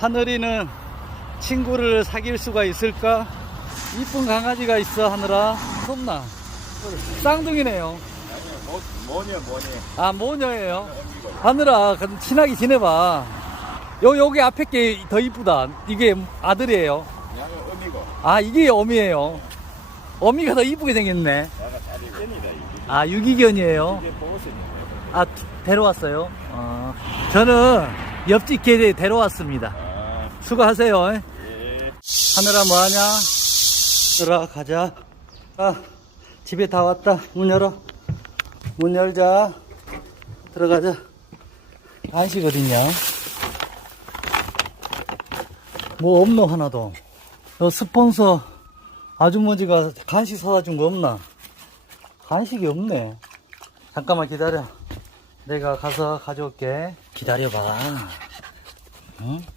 하늘이는 친구를 사귈 수가 있을까? 이쁜 강아지가 있어 하늘아 무섭나? 쌍둥이네요. 뭐, 뭐냐 뭐냐. 아 모녀예요? 하늘아 그럼 친하게 지내봐. 요 여기 앞에 게 더 이쁘다. 이게 아들이에요. 아 이게 어미예요. 어미가 더 이쁘게 생겼네. 아 유기견이에요? 아 데려왔어요? 어, 저는 옆집 개 데려왔습니다. 아, 수고하세요 예. 하늘아 뭐하냐? 하늘아 가자. 아 집에 다 왔다. 문 열어. 문 열자. 들어가자. 간식 어딨냐? 뭐 없노 하나도. 너 스폰서 아주머니가 간식 사다 준 거 없나? 간식이 없네. 잠깐만 기다려. 내가 가서 가져올게. 기다려봐. 응?